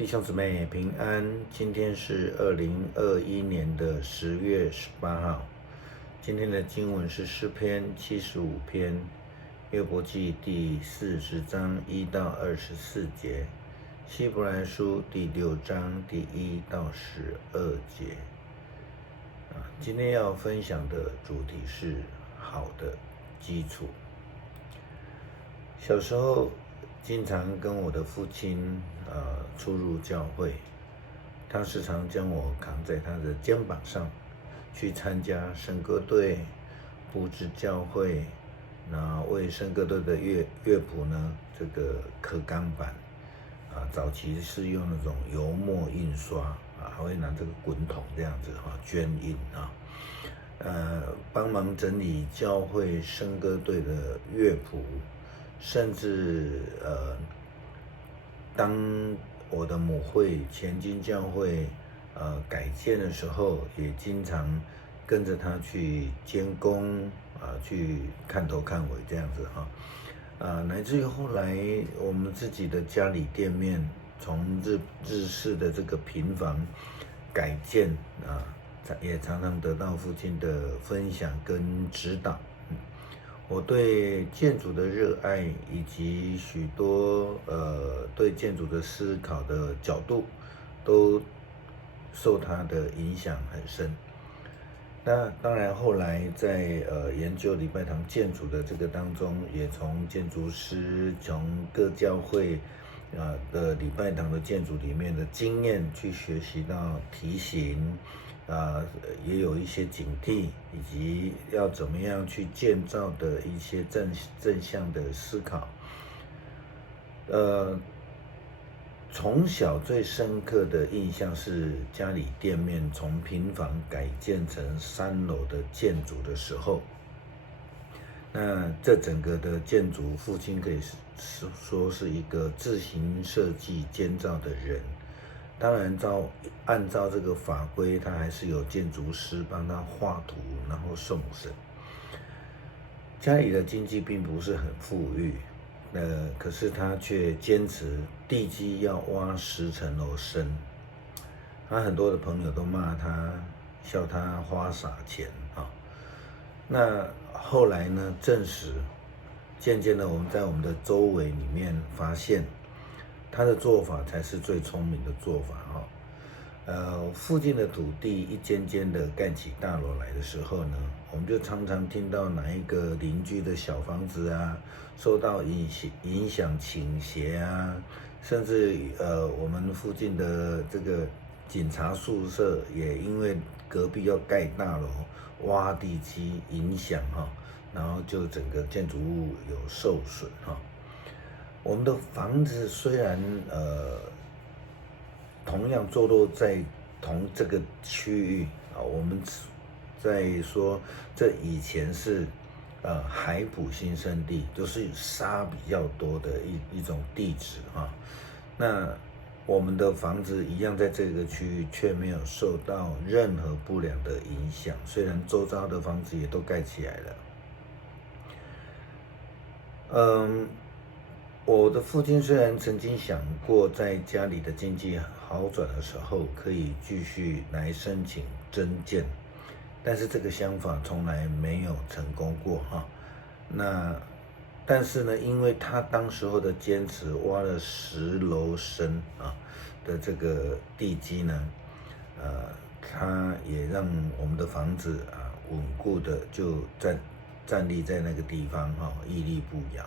弟兄姊妹平安，今天是2021年的10月18号。今天的经文是诗篇75篇，约伯记第40章1到24节，希伯来书第6章第1到12节。今天要分享的主题是好的基础。小时候经常跟我的父亲出入教会，他时常将我扛在他的肩膀上，去参加圣歌队、布置教会，那为圣歌队的乐谱呢这个刻钢板，早期是用那种油墨印刷，还会拿这个滚筒这样子捐印帮忙整理教会圣歌队的乐谱。甚至当我的母会前进教会改建的时候，也经常跟着他去监工去看头看尾这样子乃至于后来我们自己的家里店面从日式的这个平房改建也常常得到父亲的分享跟指导。我对建筑的热爱，以及许多对建筑的思考的角度，都受他的影响很深。那当然，后来在研究礼拜堂建筑的这个当中，也从建筑师、从各教会的礼拜堂的建筑里面的经验去学习到提醒。也有一些警惕，以及要怎么样去建造的一些正向的思考。从小最深刻的印象是家里店面从平房改建成3楼的建筑的时候，那这整个的建筑，父亲可以说是一个自行设计建造的人。当然按照这个法规，他还是有建筑师帮他画图，然后送审。家里的经济并不是很富裕，可是他却坚持地基要挖10层楼深。他很多的朋友都骂他，笑他花傻钱那后来呢，证实，渐渐的我们在我们的周围里面发现，他的做法才是最聪明的做法附近的土地一间间的盖起大楼来的时候呢，我们就常常听到哪一个邻居的小房子受到影响倾斜甚至我们附近的这个警察宿舍也因为隔壁要盖大楼，挖地基影响然后就整个建筑物有受损我们的房子虽然同样坐落在同这个区域我们在说这以前是海埔新生地，就是沙比较多的一种地质那我们的房子一样在这个区域，却没有受到任何不良的影响，虽然周遭的房子也都盖起来了。我的父亲虽然曾经想过在家里的经济好转的时候可以继续来申请增建，但是这个想法从来没有成功过但是呢，因为他当时候的坚持，挖了10楼深的这个地基呢，他也让我们的房子稳固的就站立在那个地方屹立不摇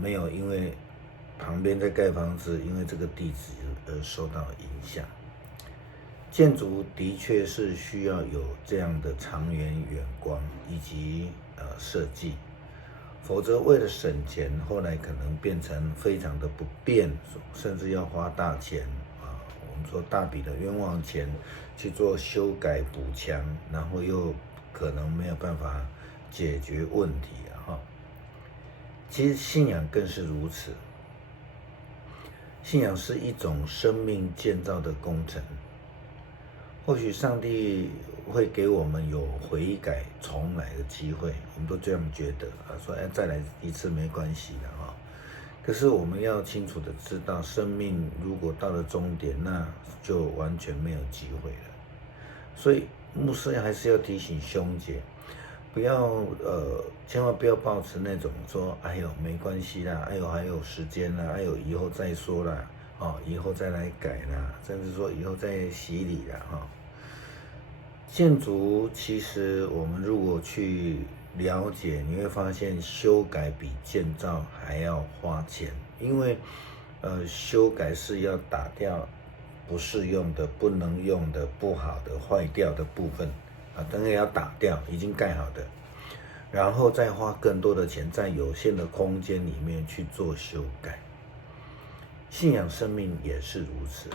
没有因为旁边在盖房子，因为这个地质而受到影响。建筑的确是需要有这样的长远眼光以及设计，否则为了省钱，后来可能变成非常的不便，甚至要花大钱我们说大笔的冤枉钱去做修改补强，然后又可能没有办法解决问题其实信仰更是如此，信仰是一种生命建造的工程。或许上帝会给我们有悔改重来的机会，我们都这样觉得说再来一次没关系的可是我们要清楚的知道，生命如果到了终点，那就完全没有机会了。所以牧师还是要提醒兄姐，不要千万不要抱持那种说，哎呦没关系啦，哎呦还有时间啦，哎呦以后再说啦，以后再来改啦，甚至说以后再洗礼啦，建筑其实我们如果去了解，你会发现修改比建造还要花钱，因为修改是要打掉不适用的、不能用的、不好的、坏掉的部分当然要打掉已经盖好的，然后再花更多的钱在有限的空间里面去做修改。信仰生命也是如此。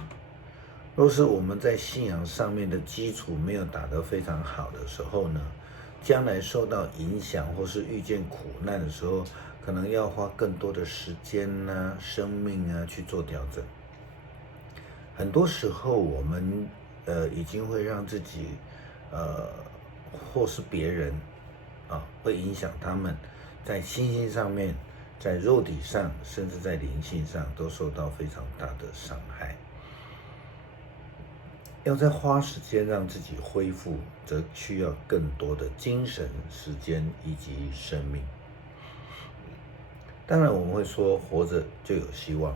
若是我们在信仰上面的基础没有打得非常好的时候呢，将来受到影响或是遇见苦难的时候，可能要花更多的时间生命去做调整。很多时候我们已经会让自己或是别人会影响他们在心性上面，在肉体上，甚至在灵性上都受到非常大的伤害。要再花时间让自己恢复，则需要更多的精神、时间以及生命。当然我们会说，活着就有希望，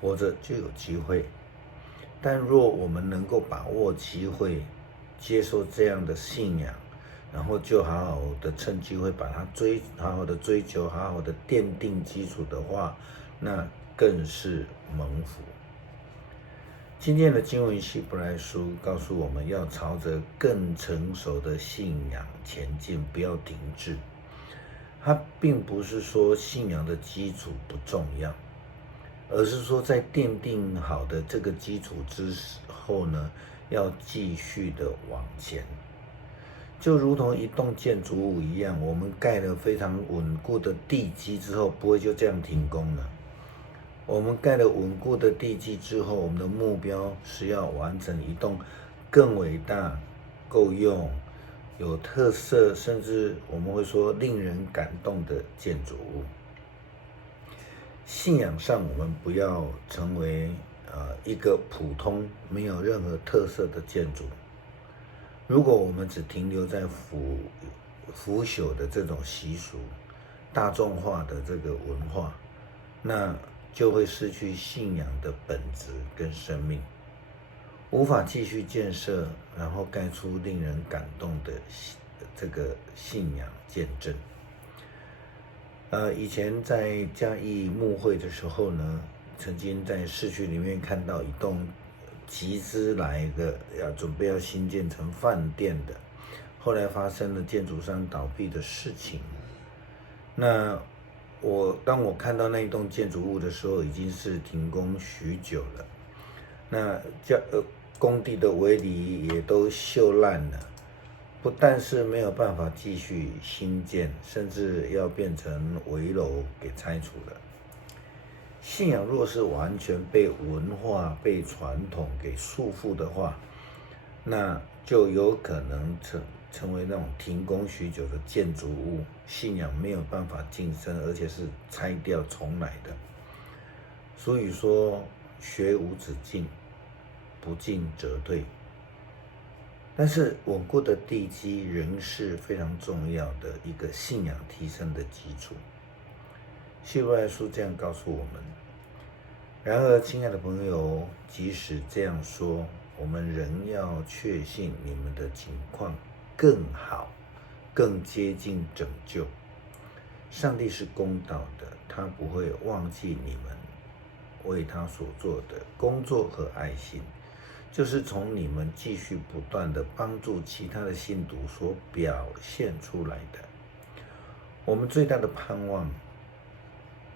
活着就有机会。但若我们能够把握机会，接受这样的信仰，然后就好好的趁机会把它好好的追求，好好的奠定基础的话，那更是蒙福。今天的经文希伯来书告诉我们要朝着更成熟的信仰前进，不要停滞。它并不是说信仰的基础不重要，而是说在奠定好的这个基础之后呢，要继续的往前。就如同一栋建筑物一样，我们盖了非常稳固的地基之后，不会就这样停工了。我们盖了稳固的地基之后，我们的目标是要完成一栋更伟大、够用、有特色，甚至我们会说令人感动的建筑物。信仰上，我们不要成为一个普通没有任何特色的建筑。如果我们只停留在腐朽的这种习俗、大众化的这个文化，那就会失去信仰的本质跟生命，无法继续建设，然后盖出令人感动的这个信仰见证。以前在嘉义牧会的时候呢，曾经在市区里面看到一栋集资来的，准备要新建成饭店的，后来发生了建筑商倒闭的事情。那当我看到那一栋建筑物的时候，已经是停工许久了。那工地的围篱也都锈烂了，不但是没有办法继续新建，甚至要变成危楼给拆除了。信仰若是完全被文化、被传统给束缚的话，那就有可能成为那种停工许久的建筑物，信仰没有办法晋升，而且是拆掉重来的。所以说，学无止境，不进则退。但是稳固的地基仍是非常重要的一个信仰提升的基础。希伯来书这样告诉我们。然而，亲爱的朋友，即使这样说，我们仍要确信你们的情况更好，更接近拯救。上帝是公道的，他不会忘记你们为他所做的工作和爱心，就是从你们继续不断的帮助其他的信徒所表现出来的。我们最大的盼望，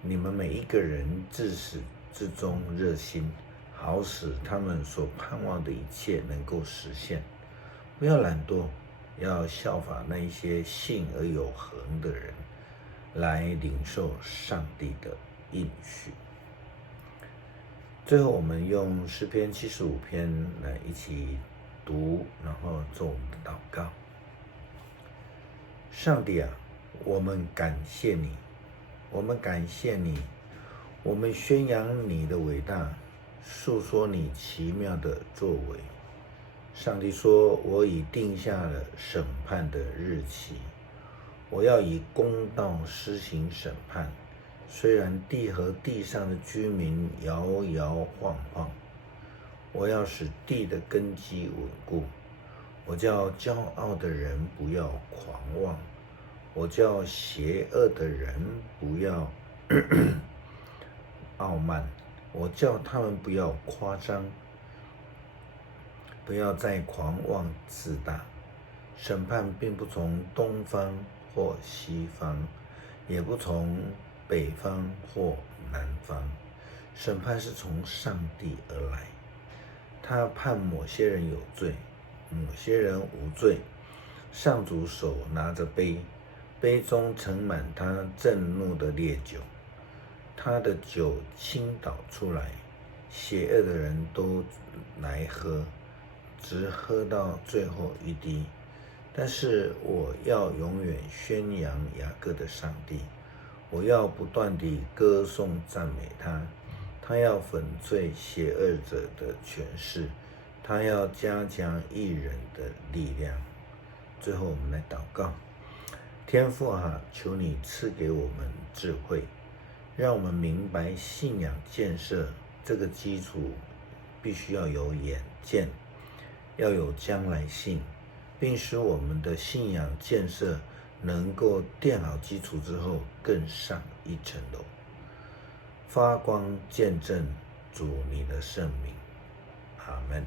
你们每一个人自始至终热心，好使他们所盼望的一切能够实现。不要懒惰，要效法那一些信而有恒的人，来领受上帝的应许。最后，我们用诗篇75篇来一起读，然后做我们的祷告。上帝啊，我们感谢你，我们感谢你，我们宣扬你的伟大，述说你奇妙的作为。上帝说：“我已定下了审判的日期，我要以公道施行审判。虽然地和地上的居民摇摇晃晃，我要使地的根基稳固。我叫骄傲的人不要狂妄，我叫邪恶的人不要傲慢，我叫他们不要夸张，不要再狂妄自大。审判并不从东方或西方，也不从北方或南方，审判是从上帝而来。他判某些人有罪，某些人无罪。上主手拿着杯，杯中盛满他震怒的烈酒，他的酒倾倒出来，邪恶的人都来喝，直喝到最后一滴。但是我要永远宣扬雅各的上帝，我要不断地歌颂赞美他。他要粉碎邪恶者的权势，他要加强义人的力量。最后我们来祷告。天父啊，求你赐给我们智慧，让我们明白信仰建设这个基础必须要有眼见，要有将来性，并使我们的信仰建设能够垫好基础之后更上一层楼，发光见证主你的圣名。阿们。